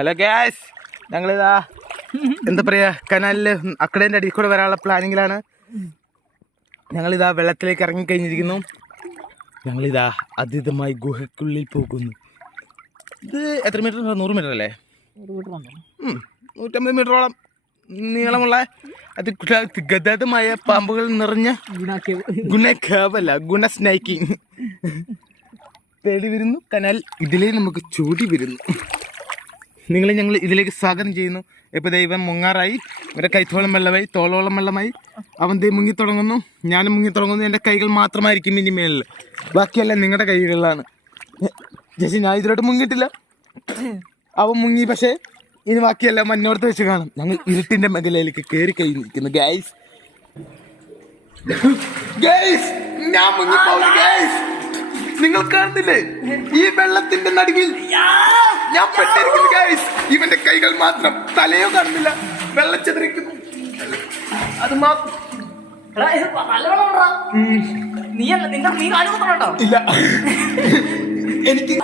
Hello gas, ഞങ്ങളിതാ എന്താ പറയാ കനാലില് അക്കടേന്റെ അടിയിൽ കൂടെ വരാനുള്ള പ്ലാനിങ്ങിലാണ്. ഞങ്ങളിതാ വെള്ളത്തിലേക്ക് ഇറങ്ങിക്കഴിഞ്ഞിരിക്കുന്നു. ഞങ്ങളിതാ അതീതമായി ഗുഹയ്ക്കുള്ളിൽ പോകുന്നു. ഇത് എത്ര മീറ്റർ? 100 മീറ്റർ അല്ലേ? 150 മീറ്ററോളം നീളമുള്ള ഗതാഗതമായ പാമ്പുകൾ നിറഞ്ഞ ഗുണ സ്നൈക്കിങ് തേടി വരുന്നു കനാൽ. ഇതിലേ നമുക്ക് ചൂടി വരുന്നു. നിങ്ങളെ ഞങ്ങൾ ഇതിലേക്ക് സ്വാഗതം ചെയ്യുന്നു. ഇപ്പോൾ ദൈവം മുങ്ങാറായി, ഇവരെ കൈത്തോളം വെള്ളമായി, തോളോളം വെള്ളമായി. അവൻ ദൈവം മുങ്ങിത്തുടങ്ങുന്നു, ഞാനും മുങ്ങിത്തുടങ്ങുന്നു. എൻ്റെ കൈകൾ മാത്രമായിരിക്കും ഇനി മേളിൽ, ബാക്കിയെല്ലാം നിങ്ങളുടെ കൈകളിലാണ്. ജസ്റ്റ് ഞാൻ ഇതിലോട്ട് മുങ്ങിയിട്ടില്ല, അവൻ മുങ്ങി. പക്ഷേ ഇനി ബാക്കിയെല്ലാം മഞ്ഞോടത്ത് വെച്ച് കാണും. ഞങ്ങൾ ഇരുട്ടിൻ്റെ മേഖലയിലേക്ക് കയറി കഴിഞ്ഞിരിക്കുന്നു. ഗൈസ് ഞാൻ മുങ്ങിപ്പോകുന്നു. ഗൈസ് നിങ്ങൾ കാണുന്നില്ലേ ഈ വെള്ളത്തിന്റെ നടുവിൽ ഞാൻ പെട്ടിരിക്കുന്നു. ഗൈസ് ഇവന്റെ കൈകൾ മാത്രം, തലയോ കാണുന്നില്ല, വെള്ളച്ചെതറിക്കുന്നു. അത് മാത്രം ഇല്ല. എനിക്ക്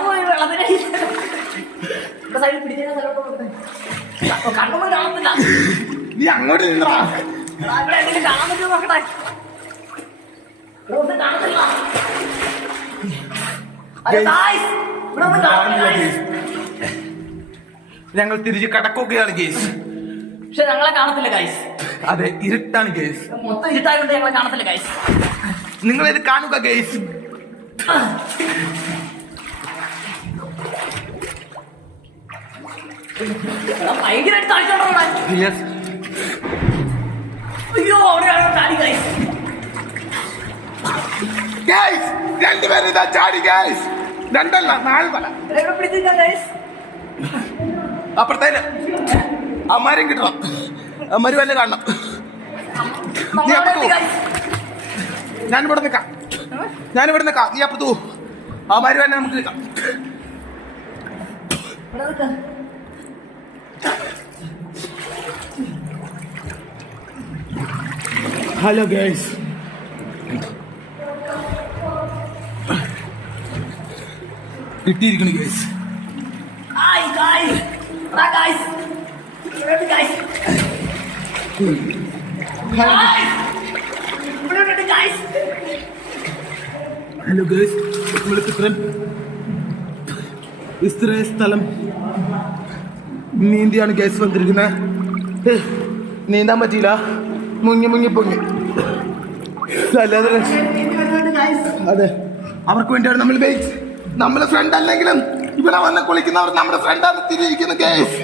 നീ അങ്ങോട്ട് നിന്നാ ഞങ്ങൾ തിരിച്ച് കടക്കുകയാണ് ഗൈസ്. പക്ഷെ ഞങ്ങളെ കാണത്തില്ല ഗൈസ്. അതെ, ഇരുട്ടാണ് ഗൈസ്, മൊത്തം ഇരുട്ടായതുകൊണ്ട് ഞങ്ങളെ കാണത്തില്ല ഗൈസ്. നിങ്ങളിത് കാണുക ഗൈസ്. ഭയങ്കരമായിട്ട് താഴ്ച. അയ്യോ അവിടെയാണ് ചാടി ഗൈസ്. ഗൈസ് രണ്ടുപേരും ഇതാ ചാടി ഗൈസ്. 2 അല്ല 4 തല അപ്പുറത്തേന് അമ്മാരും കിട്ടണം, അമ്മാര് വല്ല കാണണം. ഞാനിവിടെ നിൽക്കാം, നീ അപ്പുറത്തു അമ്മാര് തന്നെ നമുക്ക് നിൽക്കാം. ഹലോ ഗൈസ്, കിട്ടിയിരിക്കണു ഗൈസ്. ഹലോ ഗൈസ്, നമ്മൾക്ക് ഇത്രയും സ്ഥലം നീന്തിയാണ് ഗൈസ് വന്നിരിക്കുന്നത്. നീന്താൻ പറ്റിയില്ല, മുങ്ങി പൊങ്ങി. അതെ, അവർക്ക് വേണ്ടിയാണ് നമ്മൾ ബൈക്ക്. നമ്മളെ ഫ്രണ്ട് അല്ലെങ്കിലും ഇവിടെ വന്ന് കുളിക്കുന്നവർ നമ്മുടെ ഫ്രണ്ടാണ് തിരിയിരിക്കുന്നു ഗൈസ്.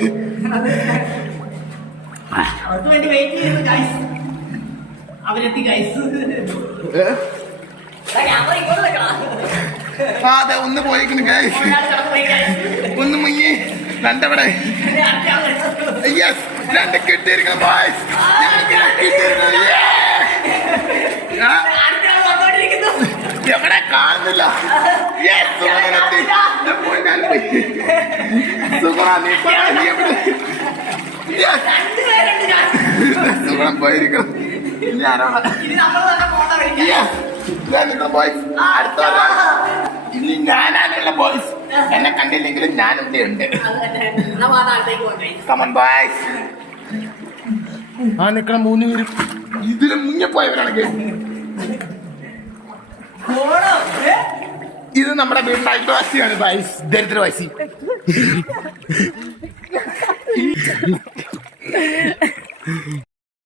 അതെ, ഒന്ന് പോയിക്കുന്നു ഗൈസ്, ഒന്ന് മുങ്ങി. 2 എവിടെ? യെസ്, 2 കിട്ടിയിരിക്കുന്നു ബോയ്സ്. എവിടെ കാണുന്നില്ല. സുഖം പോയിരിക്കണം. ഇനി ഞാനാണുള്ള ബോയ്സ്. എന്നെ കണ്ടില്ലെങ്കിലും ഞാനും ഉണ്ട്. Come on boys. ആ നിൽക്കണം 3 പേരും ഇതിലും മുങ്ങിപ്പോയവരാണെങ്കിൽ. ഇത് നമ്മുടെ വീടിന്റെ അയൽവാസിയാണ് ബോയ്സ്, ദരിദ്രവാസി.